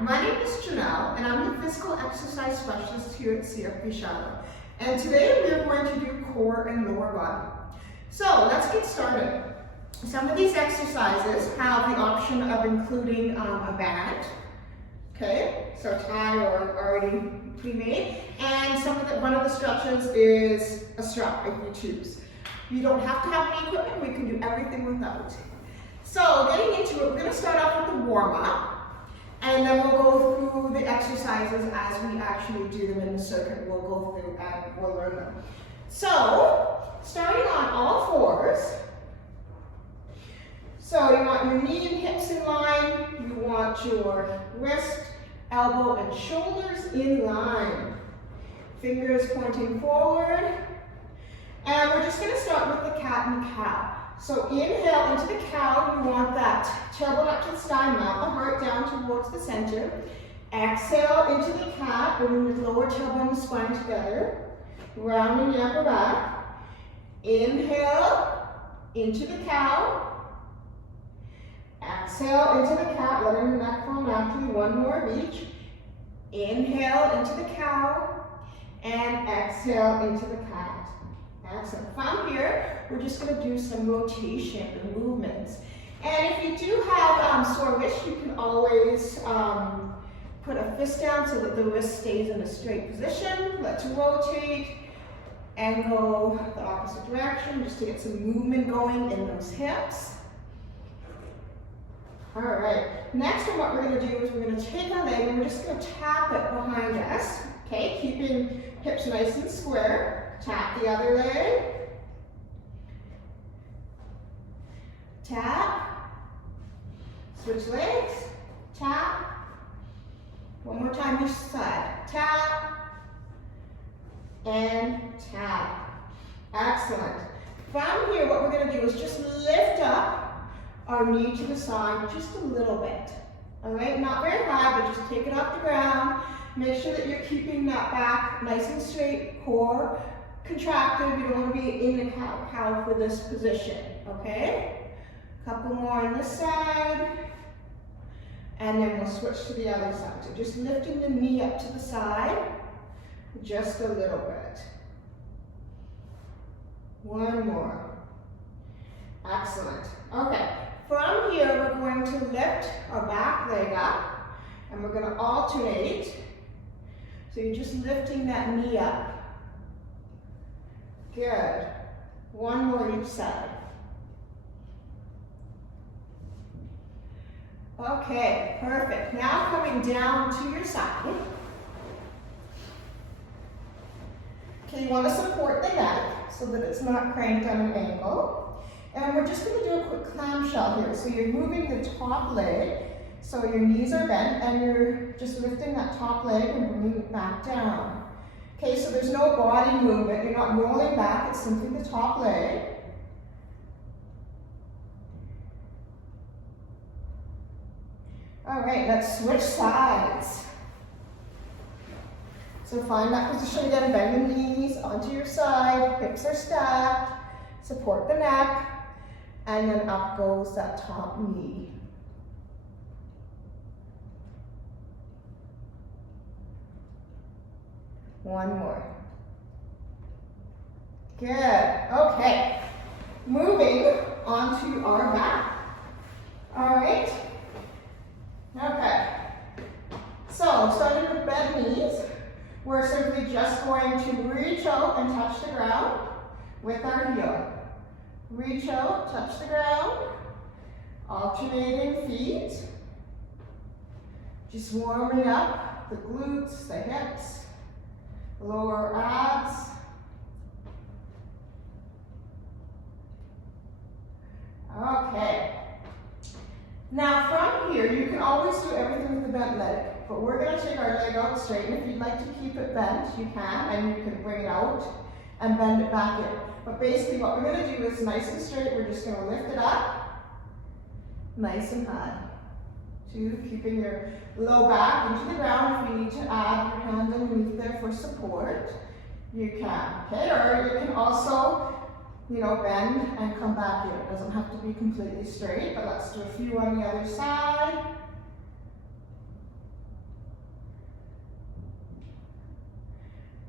my name is Janelle, and I'm the physical exercise specialist here at CFP Charlotte. And today we are going to do core and lower body. So let's get started. Some of these exercises have the option of including a band, okay, so tie or already pre-made, and one of the stretches is a strap if you choose. You don't have to have any equipment, we can do everything without. So getting into it, we're going to start off with the warm-up. And then we'll go through the exercises as we actually do them in the circuit. We'll go through and we'll learn them. So, starting on all fours. So you want your knee and hips in line. You want your wrist, elbow, and shoulders in line. Fingers pointing forward. And we're just going to start with the cat and cow. So inhale into the cow, you want that tailbone up to the sky, mount the heart down towards the center. Exhale into the cat, bringing the lower tailbone and spine together, rounding the upper back. Inhale into the cow. Exhale into the cat, letting the neck fall naturally, one more of each. Inhale into the cow, and exhale into the cat. Excellent. From here, we're just going to do some rotation and movements. And if you do have sore wrists, you can always put a fist down so that the wrist stays in a straight position. Let's rotate and go the opposite direction just to get some movement going in those hips. All right. Next one, what we're going to do is we're going to take our leg and we're just going to tap it behind us. Okay, keeping hips nice and square. Tap the other leg. Tap. Switch legs. Tap. One more time each side. Tap. And tap. Excellent. From here, what we're going to do is just lift up our knee to the side just a little bit. All right, not very high, but just take it off the ground. Make sure that you're keeping that back nice and straight, core contracted. You don't want to be in a cow for this position, okay? A couple more on this side, and then we'll switch to the other side. So just lifting the knee up to the side, just a little bit. One more. Excellent. Okay, from here we're going to lift our back leg up, and we're going to alternate. So you're just lifting that knee up. Good. One more each side. Okay, perfect. Now coming down to your side. Okay, you want to support the neck so that it's not cranked on an angle. And we're just going to do a quick clamshell here. So you're moving the top leg, so your knees are bent, and you're just lifting that top leg and bringing it back down. Okay, so there's no body movement. You're not rolling back. It's simply the top leg. All right, let's switch sides. So find that position again. Bend the knees onto your side. Hips are stacked. Support the neck. And then up goes that top knee. One more. Good. Okay. Moving onto our back. All right. Okay. So, starting with bent knees, we're simply just going to reach out and touch the ground with our heel. Reach out, touch the ground. Alternating feet. Just warming up the glutes, the hips. Lower abs. Okay. Now from here, you can always do everything with the bent leg, but we're going to take our leg out straight, and if you'd like to keep it bent, you can, and you can bring it out and bend it back in. But basically what we're going to do is nice and straight, we're just going to lift it up, nice and high. Two, keeping your low back into the ground. If you need to add your hand underneath there for support, you can. Okay, or you can also, bend and come back in. It doesn't have to be completely straight, but let's do a few on the other side.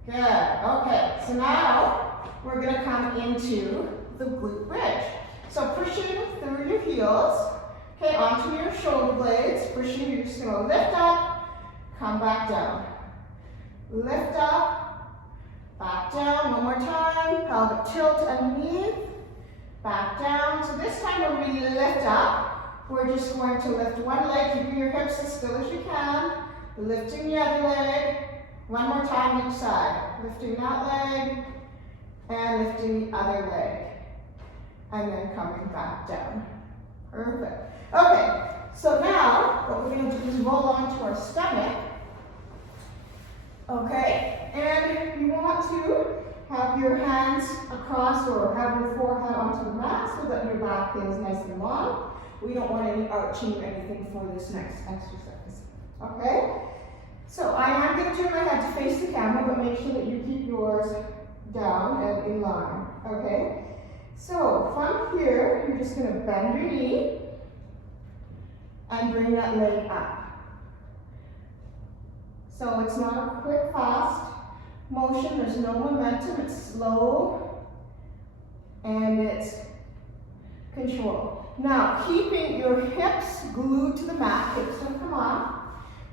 Good. Okay, so now we're going to come into the glute bridge. So pushing through your heels, okay, onto your shoulder blades. Pushing, you're just going to lift up, come back down. Lift up, back down. One more time. Pelvic tilt underneath, back down. So this time when we lift up, we're just going to lift one leg, keeping your hips as still as you can. Lifting the other leg. One more time each side. Lifting that leg and lifting the other leg. And then coming back down. Perfect. Okay, so now what we're going to do is roll onto our stomach. Okay, and you want to have your hands across or have your forehead onto the mat so that your back is nice and long. We don't want any arching or anything for this next exercise. Okay? So I am going to turn my head to face the camera, but make sure that you keep yours down and in line. Okay? So from here, you're just going to bend your knee and bring that leg up. So it's not a quick, fast motion. There's no momentum. It's slow and it's control. Now, keeping your hips glued to the mat, hips don't come off.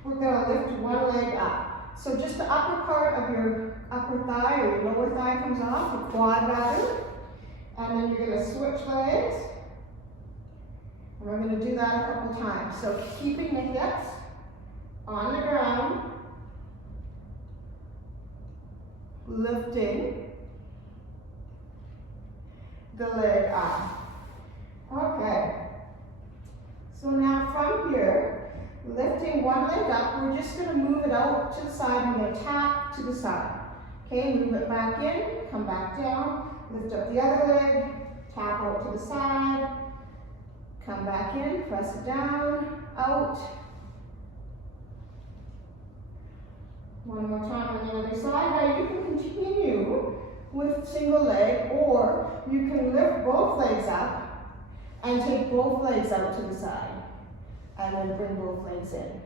We're going to lift one leg up. So just the upper part of your upper thigh or your lower thigh comes off, your quad rather. And then you're going to switch legs. And we're going to do that a couple times. So keeping the hips on the ground, lifting the leg up. Okay. So now from here, lifting one leg up, we're just going to move it out to the side. We're going to tap to the side. Okay, move it back in, come back down, lift up the other leg, tap out to the side, come back in, press it down, out. One more time on the other side. Now you can continue with single leg, or you can lift both legs up and take both legs out to the side. And then bring both legs in.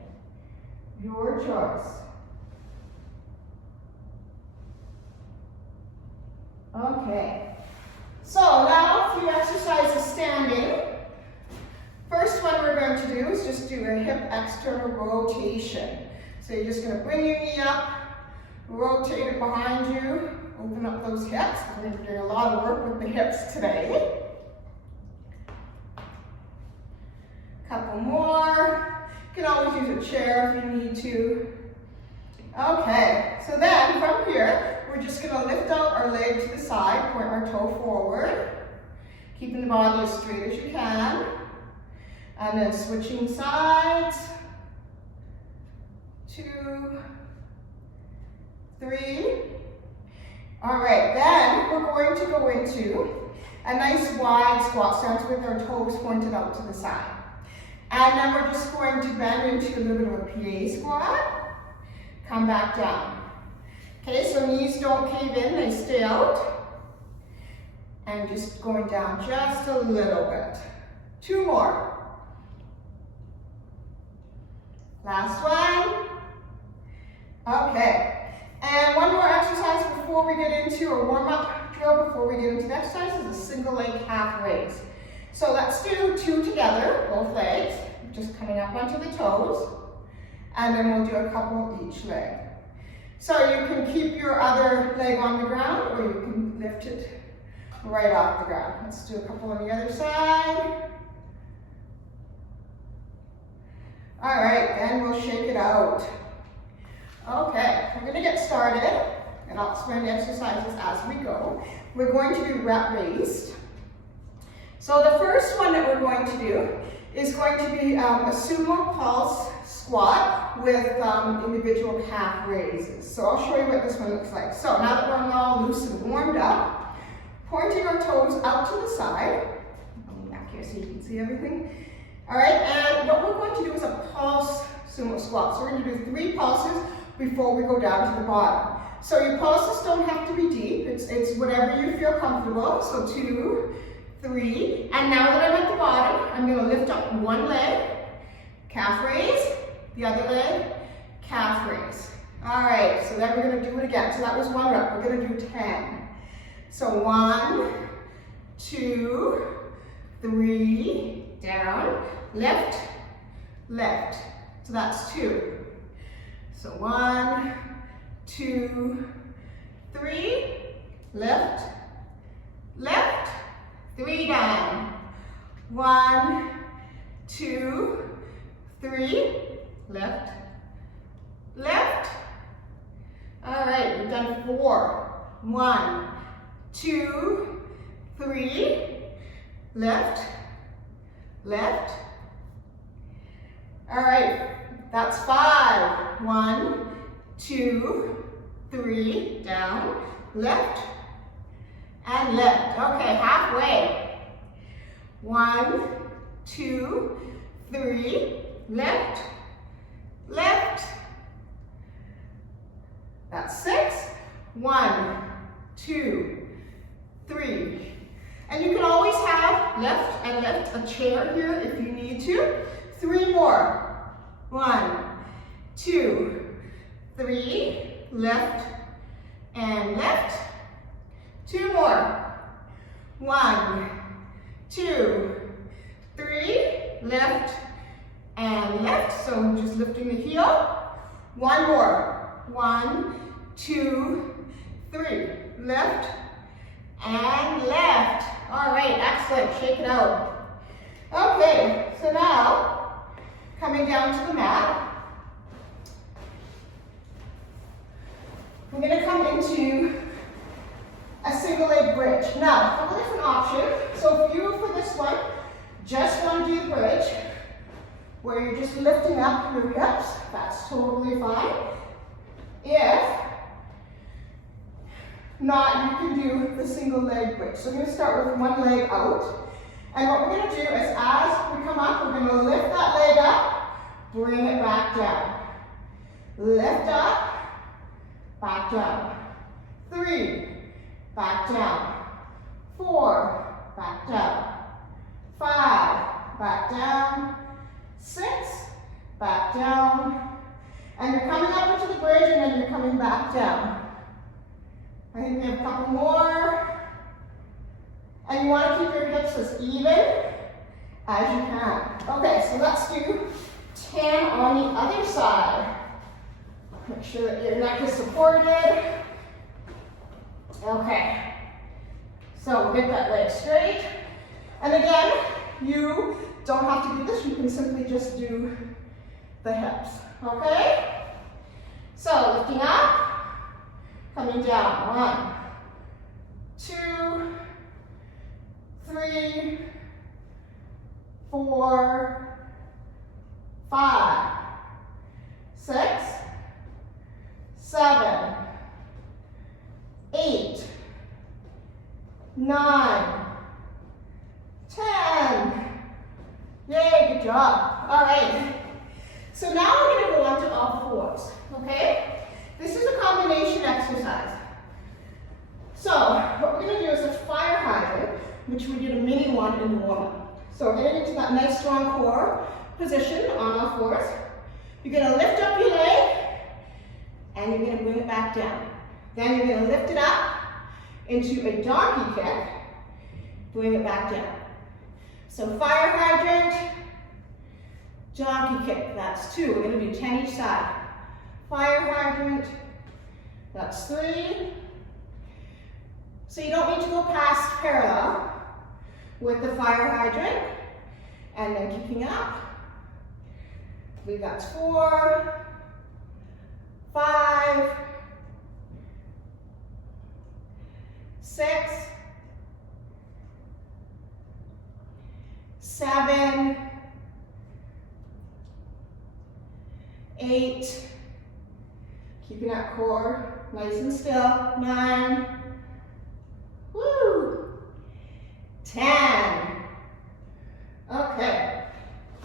Your choice. Okay. So now a few exercises standing. First one we're going to do is just do a hip external rotation. So you're just going to bring your knee up, rotate it behind you, open up those hips. We're going to be doing a lot of work with the hips today. Couple more. You can always use a chair if you need to. Okay, so then from here, we're just going to lift out our leg to the side, point our toe forward, keeping the body as straight as you can, and then switching sides. 2, 3. All right, then we're going to go into a nice wide squat stance with our toes pointed out to the side. And then we're just going to bend into a little bit of a PA squat. Come back down. Okay, so knees don't cave in, they stay out. And just going down just a little bit. 2 more. Last one. Okay. And one more exercise before we get into a warm-up drill, before we get into the exercise, is a single leg calf raise. So let's do 2 together, both legs, just coming up onto the toes, and then we'll do a couple each leg. So you can keep your other leg on the ground, or you can lift it right off the ground. Let's do a couple on the other side. All right, then we'll shake it out. Okay, we're gonna get started, and I'll explain the exercises as we go. We're going to do rep based. So the first one that we're going to do is going to be a sumo pulse squat with individual calf raises. So I'll show you what this one looks like. So now that we're all loose and warmed up, pointing our toes out to the side. I'll lean back here so you can see everything. All right, and what we're going to do is a pulse sumo squat. So we're going to do 3 pulses before we go down to the bottom. So your pulses don't have to be deep. It's whatever you feel comfortable. So 2, 3, and now that I'm at the bottom, I'm going to lift up one leg, calf raise, the other leg, calf raise. All right, so then we're gonna do it again. So that was 1 rep, we're gonna do 10. So 1, 2, 3, down, lift, lift. So that's 2. So 1, 2, 3, lift, lift, 3 down. 1, 2, 3, lift, lift. All right, we've done 4. 1, 2, 3, lift, lift. All right, that's 5. 1, 2, 3, down, lift, and lift. Okay, halfway. 1, 2, 3, lift, lift. That's 6. 1, 2, 3. And you can always have lift and lift a chair here if you need to. 3 more. 1, 2, 3, lift and lift. 2 more. 1, 2, 3, lift and lift. So just lifting the heel. 1 more. 1, 2, 3, lift and lift. All right, excellent, shake it out. Okay, so now, coming down to the mat, we're gonna come into a single leg bridge. Now, a couple different options. So if you, for this one, just wanna do the bridge, where you're just lifting up your hips, that's totally fine. If not, you can do the single leg bridge. So we're going to start with one leg out. And what we're going to do is as we come up, we're going to lift that leg up, bring it back down. Lift up, back down. 3, back down. 4, back down. 5, back down. 6, back down. And you're coming up into the bridge and then you're coming back down. I think we have a couple more. And you want to keep your hips as even as you can. Okay, so let's do 10 on the other side. Make sure that your neck is supported. Okay. So get that leg straight. And again, you don't have to do this. You can simply just do the hips. Okay? So lifting up. Coming down, 1, 2, 3, 4, 5, 6, 7, 8, 9, 10. Yay, good job. All right. So now we're going to go on to all fours, okay? This is a combination exercise. So what we're going to do is a fire hydrant, which we did a mini one in the warm-up. So we're getting into that nice strong core position on all fours. You're going to lift up your leg, and you're going to bring it back down. Then you're going to lift it up into a donkey kick, bring it back down. So fire hydrant, donkey kick, that's 2. We're going to do 10 each side. Fire hydrant, that's 3. So you don't need to go past parallel with the fire hydrant. And then keeping up. I believe that's 4, 5, 6, 7, 8, keeping that core nice and still, 9, woo, 10. Okay,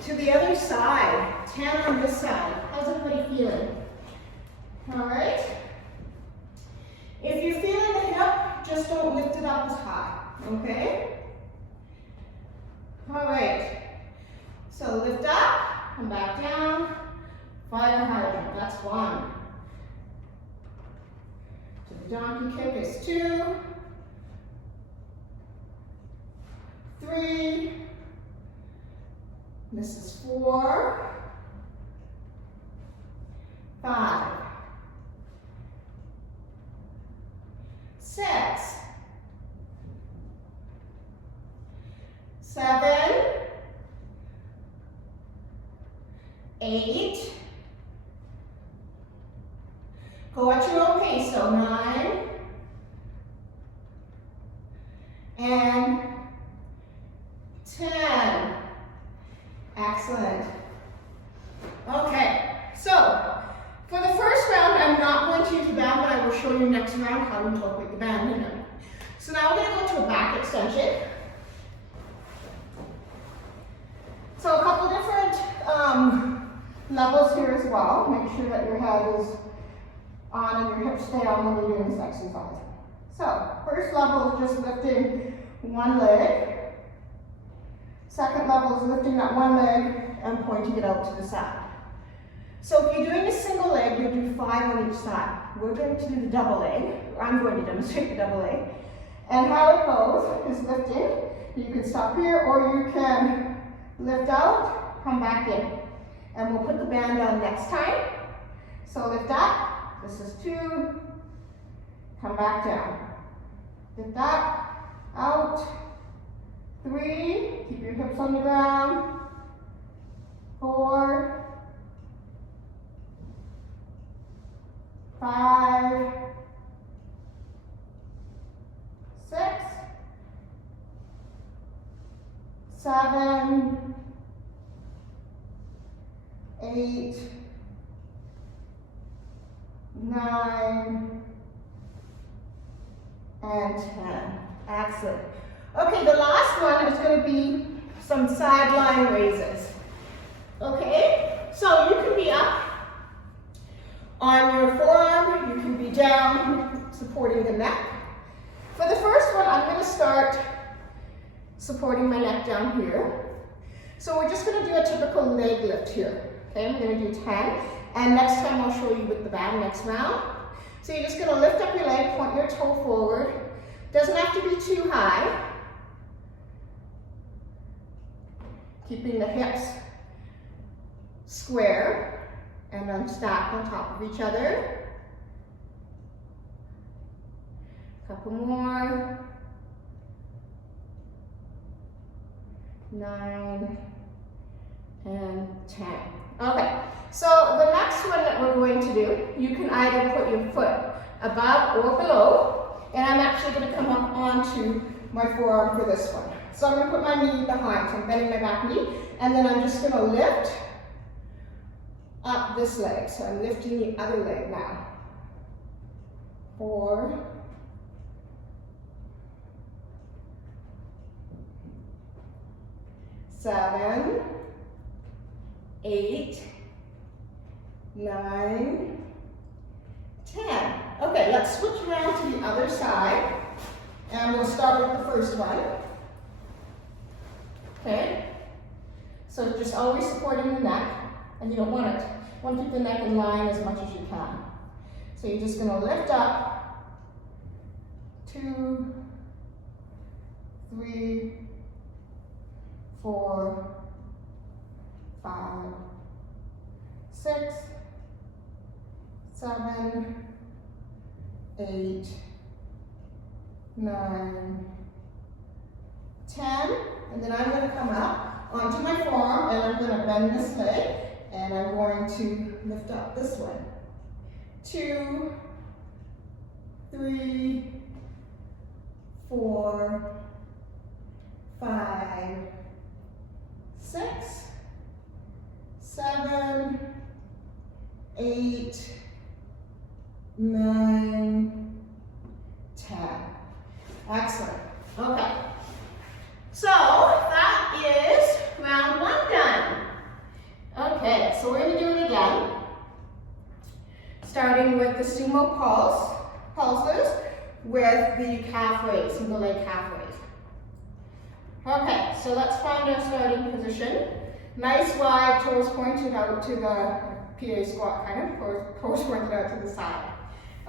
to the other side, 10 on this side. How's everybody feeling? All right. If you're feeling the hip, just don't lift it up as high, okay? All right, so lift up, come back down, fire hydrant, that's 1, To the donkey kick is 2, 3, this is 4, 5, 6, 7, 8, go at your own pace, so 9, and 10. Excellent. Okay, so for the first round, I'm not going to use the band, but I will show you next round how to incorporate the band in it. So now we're going to go to a back extension. So a couple different levels here as well. Make sure that your head is on and your hips stay on when you're doing this exercise. So first level is just lifting one leg. Second level is lifting that one leg and pointing it out to the side. So if you're doing a single leg, you do 5 on each side. We're going to do the double leg. I'm going to demonstrate the double leg. And how it goes is lifting. You can stop here or you can lift out, come back in. And we'll put the band on next time. So lift up, this is 2, come back down. Lift up, out, 3, keep your hips on the ground, 4, 5, 6, 7, 8, 9, and 10. Excellent. Okay, the last one is going to be some sideline raises. Okay, so you can be up on your forearm, you can be down, supporting the neck. For the first one, I'm going to start supporting my neck down here. So we're just going to do a typical leg lift here. Okay, I'm going to do 10, and next time I'll show you with the band next round. So you're just going to lift up your leg, point your toe forward. Doesn't have to be too high. Keeping the hips square and then stacked on top of each other. Couple more. 9 and 10. Okay, so the next one that we're going to do, you can either put your foot above or below, and I'm actually going to come up onto my forearm for this one. So I'm going to put my knee behind, so I'm bending my back knee, and then I'm just going to lift up this leg. So I'm lifting the other leg now. 4, 7, 8, 9, 10. Okay, let's switch around to the other side, and we'll start with the first one. Okay, so just always supporting the neck, and you don't want it. You want to keep the neck in line as much as you can. So you're just going to lift up, 2, 3, 4, 5, 6, 7, 8, 9, 10, and then I'm going to come up onto my forearm and I'm going to bend this leg and I'm going to lift up this one. 2, 3, 4, 5, 6, 7, 8, 9, 10. Excellent. Okay. So that is round 1 done. Okay, so we're going to do it again. Starting with the sumo pulses with the calf raise, single leg calf raise. Okay, so let's find our starting position. Nice wide toes pointed out to the PA squat kind of, toes pointed out to the side.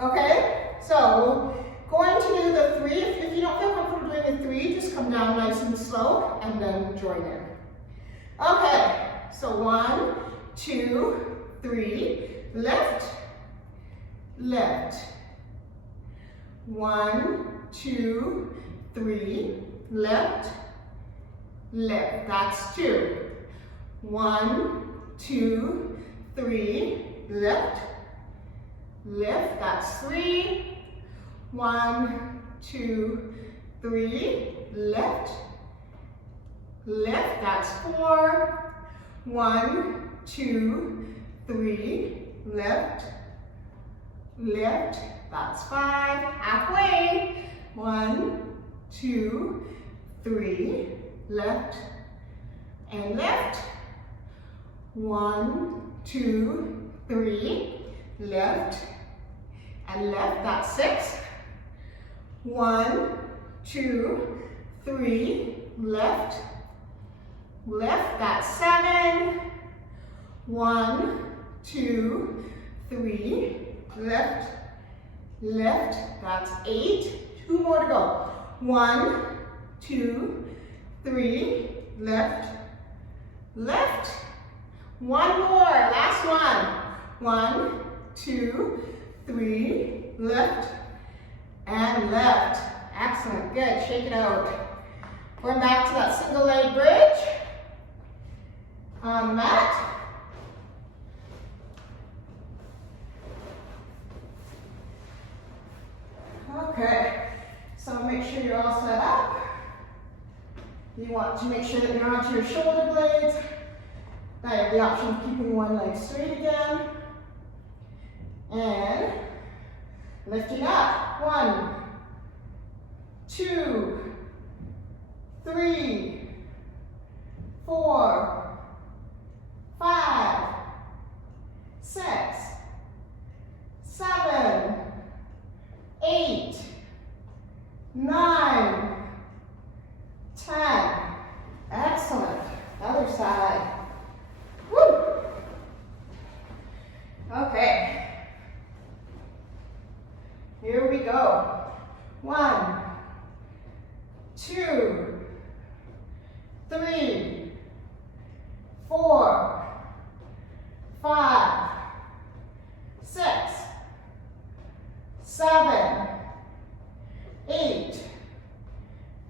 Okay, so going to do the 3. If you don't feel comfortable doing the 3, just come down nice and slow and then join in. Okay, so 1, 2, 3, lift, lift. 1, 2, 3, lift, lift. That's 2. 1, 2, 3, lift, lift. That's 3. 1, 2, 3, lift, lift. That's 4. 1, 2, 3, lift, lift. That's 5. Halfway. 1, 2, 3, lift, and lift. 1, 2, 3, lift, and lift. That's 6. 1, 2, 3, lift, lift. That's 7. 1, 2, 3, lift, lift. That's 8. 2 more to go. 1, 2, 3, lift, lift. 1 more, last one. 1, 2, 3, lift, and lift. Excellent, good, shake it out. Going back to that single leg bridge on the mat. Okay, so make sure you're all set up. You want to make sure that you're onto your shoulder blades. Now you have the option of keeping one leg straight again. And lifting up. 1, 2, 3, 4, 5, 6, 7, 8, 9, 10. Excellent. Other side. Woo! Okay. Here we go. 1, 2, 3, 4, 5, 6, 7, 8,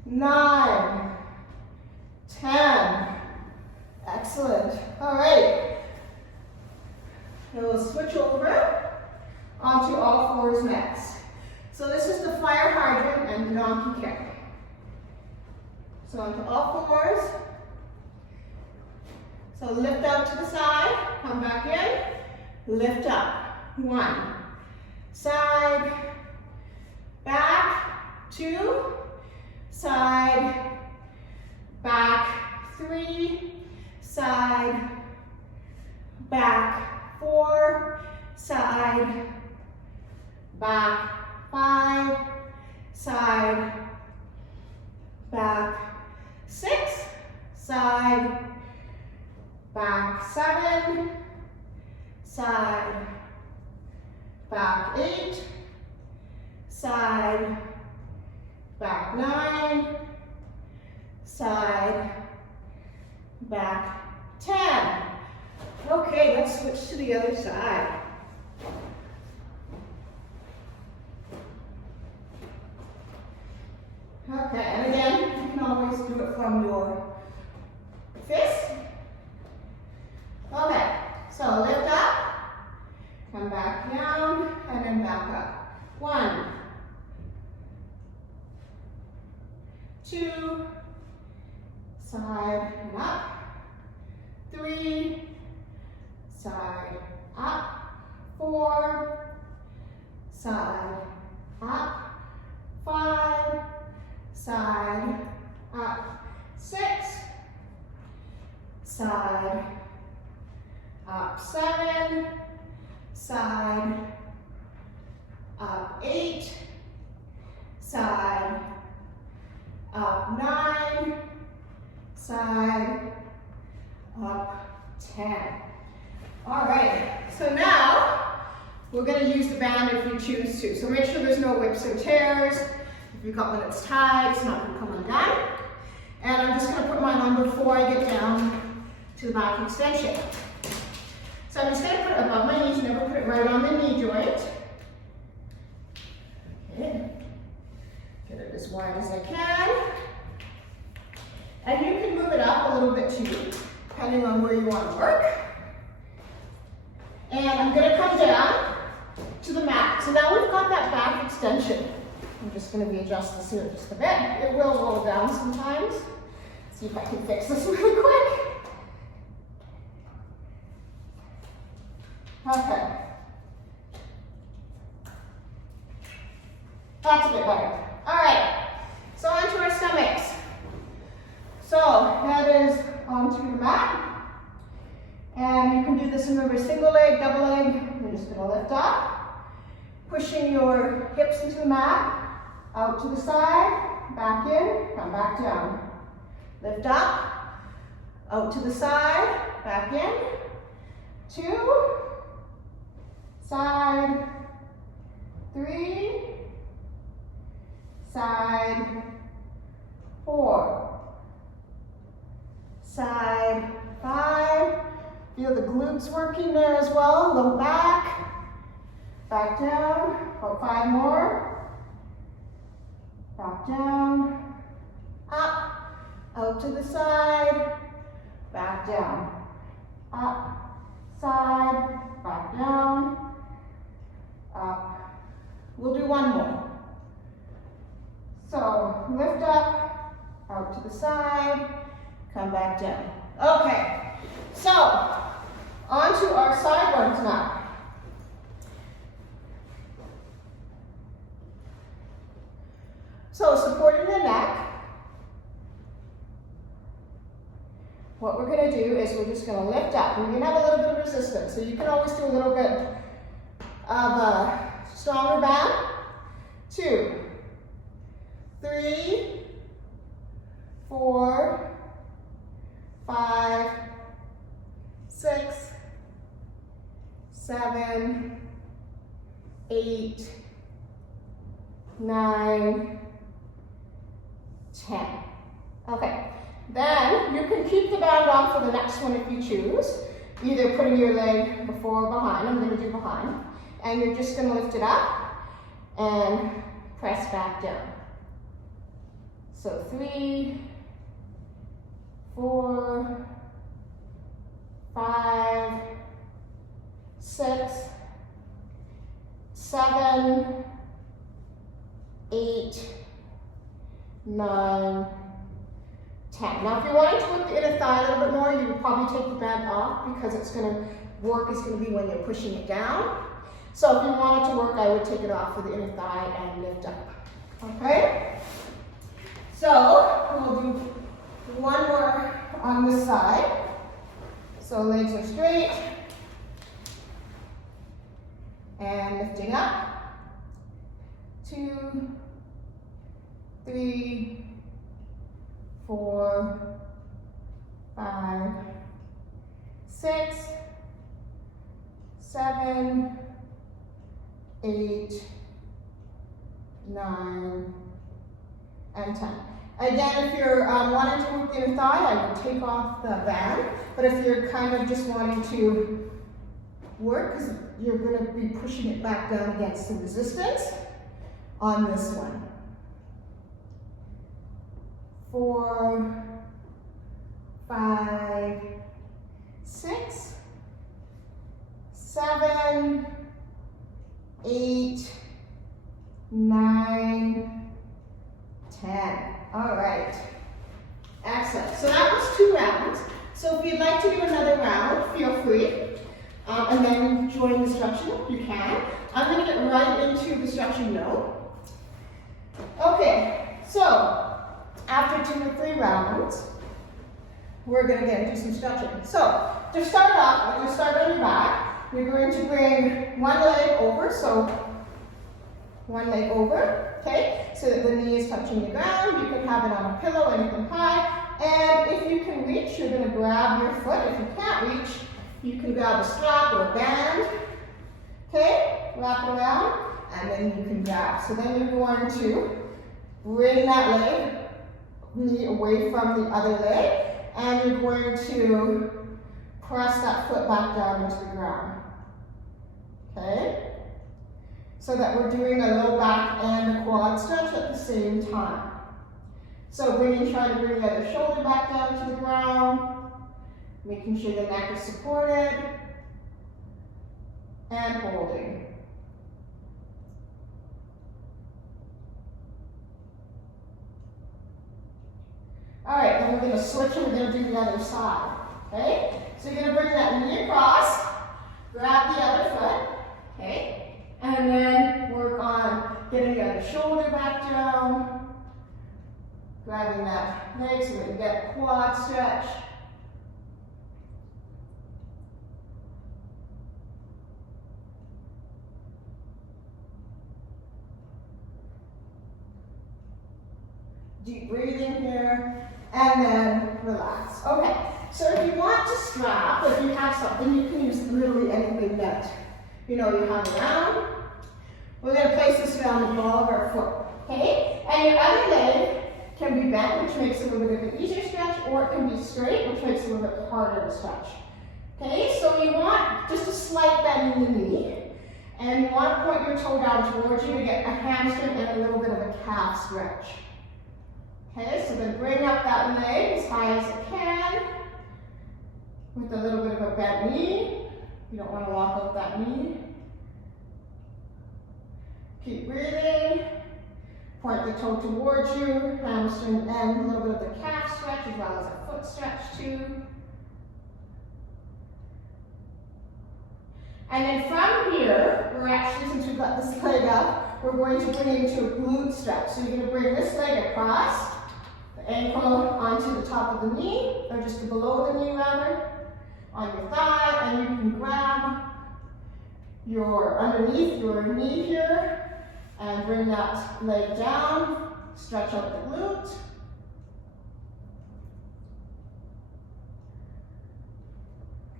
9, 10. Excellent. All right. Now we'll switch over onto all fours next. So this is the fire hydrant and donkey kick. So onto all fours. So lift out to the side, come back in, lift up. 1, side, back, 2, side, back, 3, side, back, 4, side, back, 5, side, back, 6, side, back, 7, side, back, 8, side, back, 9, side, back, 10. Okay, let's switch to the other side. Okay, and again, you can always do it from your fist. Okay, so lift up, come back down, and then back up. 1, 2, side and up. 3, side up. 4, side up. 5, side up. 6, side up. 7, side up. 8, side up. 9, side up. 10. All right, so now we're going to use the band if you choose to. So make sure there's no whips or tears. If you've got one that's tied, it's not going to come undone. And I'm just going to put mine on before I get down to the back extension. So I'm just going to put it above my knees, never put it right on the knee joint. Okay. Get it as wide as I can. And you can move it up a little bit too, depending on where you want to work. And I'm going to come down to the mat. So now we've got that back extension. I'm just going to readjust this here just a bit. It will roll down sometimes. See if I can fix this really quick. Okay. That's a bit better. All right. So onto our stomachs. So head is onto the mat. And you can do this in reverse, single leg, double leg. You're just going to lift up, pushing your hips into the mat, out to the side, back in, come back down. Lift up, out to the side, back in, 2, side, 3, side, 4, side, 5. Feel the glutes working there as well. Low back, back down, about 5 more. Back down, up, out to the side, back down. Up, side, back down, up. We'll do one more. So lift up, out to the side, come back down. Okay, so onto our side ones now. So supporting the neck, what we're going to do is we're just going to lift up. We're going to have a little bit of resistance, so you can always do a little bit of a stronger band. 2, 3, 4, 5, 6, 7, 8, 9, 10. Okay, then you can keep the band on for the next one if you choose, either putting your leg before or behind. I'm going to do behind. And you're just going to lift it up and press back down. So 3, 4, 5, 6, 7, 8, 9, 10. Now if you're wanting to work the inner thigh a little bit more, you would probably take the band off because it's going to work is going to be when you're pushing it down. So if you wanted to work, I would take it off for the inner thigh and lift up. Okay? So we'll do one more on this side. So legs are straight. And lifting up. 2, 3, 4, 5, 6, 7, 8, 9, and 10. Again, if you're wanting to work the inner thigh, I would take off the band. But if you're kind of just wanting to work, because you're going to be pushing it back down against the resistance on this one. 4, 5, 6, 7, 8, 9, 10. All right. Excellent. So that was 2 rounds. So if you'd like to do another round, feel free. And then join the instruction, you can. I'm going to get right into the instruction now. Okay, so after 2 or 3 rounds, we're going to get into some stretching. So to start off, we're going to start on your back. We're going to bring one leg over, so one leg over, okay, so that the knee is touching the ground. You can have it on a pillow, anything high. And if you can reach, you're going to grab your foot. If you can't reach, you can grab a strap or a band, okay? wrap it around, and then you can grab. So then you're going to bring that leg, knee away from the other leg, and you're going to press that foot back down into the ground. Okay? So that we're doing a low back and a quad stretch at the same time. So trying to bring the other shoulder back down to the ground, making sure the neck is supported, and holding. All right, then we're going to switch and we're going to do the other side. Okay? So you're going to bring that knee across, grab the other foot, okay? And then work on getting the other shoulder back down, grabbing that leg so we can get a quad stretch. Deep breathing here, and then relax. Okay, so if you want to strap, if you have something, you can use literally anything that you have around. We're going to place this around the ball of our foot, okay? And your other leg can be bent, which makes it a little bit of an easier stretch, or it can be straight, which makes it a little bit harder to stretch. Okay, so you want just a slight bend in the knee, and you want to point your toe down towards you to get a hamstring and a little bit of a calf stretch. Okay, so then bring up that leg as high as it can with a little bit of a bent knee. You don't want to walk out that knee. Keep breathing. Point the toe towards you, hamstring and a little bit of the calf stretch as well as a foot stretch too. And then from here, we're actually, since we've got this leg up, we're going to bring it into a glute stretch. So you're going to bring this leg across, the ankle onto the top of the knee, or just below the knee rather, on your thigh, and you can grab your underneath your knee here, and bring that leg down, stretch out the glute.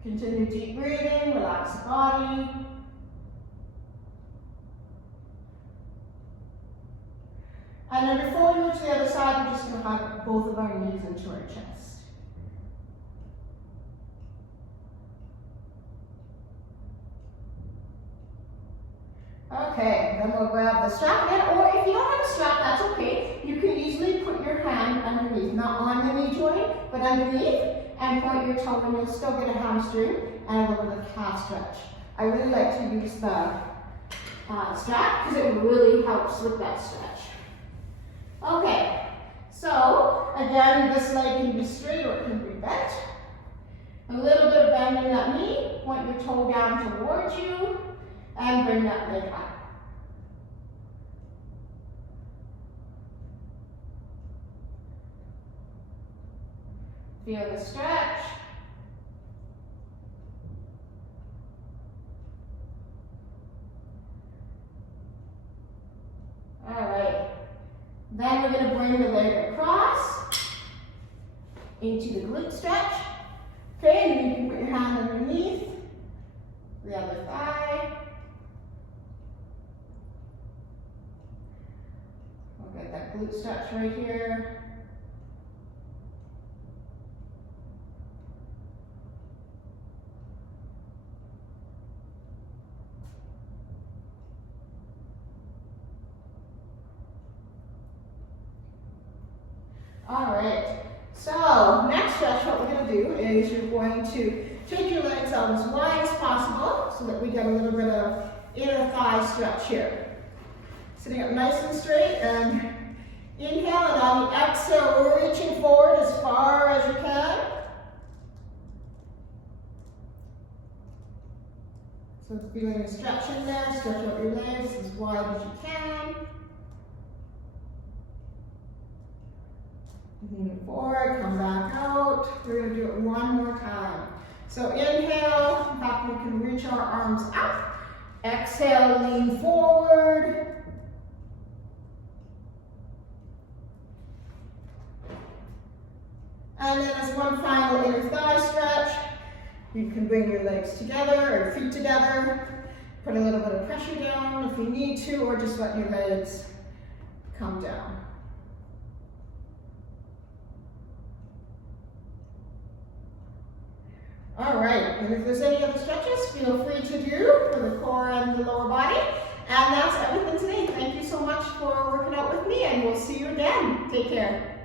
Continue deep breathing, relax the body. And then before we move to the other side, we're just going to hug both of our knees into our chest. Okay, then we'll grab the strap again, or if you don't have a strap, that's okay. You can easily put your hand underneath, not on the knee joint, but underneath, and point your toe, and you'll still get a hamstring and a little bit of calf stretch. I really like to use the strap because it really helps with that stretch. Okay, so again, this leg can be straight or it can be bent. A little bit of bend in that knee, point your toe down towards you, and bring that leg up. Feel the stretch. All right. Then we're going to bring the leg across into the glute stretch. Okay, and then you can put your hand underneath the other thigh. We'll get that glute stretch right here. All right, so next stretch, what we're going to do is you're going to take your legs out as wide as possible so that we get a little bit of inner thigh stretch here. Sitting up nice and straight, and inhale, and on the exhale, we're reaching forward as far as you can. So feeling a stretch in there, stretch out your legs as wide as you can. Lean forward, come back out. We're going to do it one more time. So inhale, in fact, we can reach our arms up. Exhale, lean forward. And then as one final inner thigh stretch, you can bring your legs together or feet together. Put a little bit of pressure down if you need to, or just let your legs come down. All right, and if there's any other stretches, feel free to do for the core and the lower body. And that's everything today. Thank you so much for working out with me, and we'll see you again. Take care.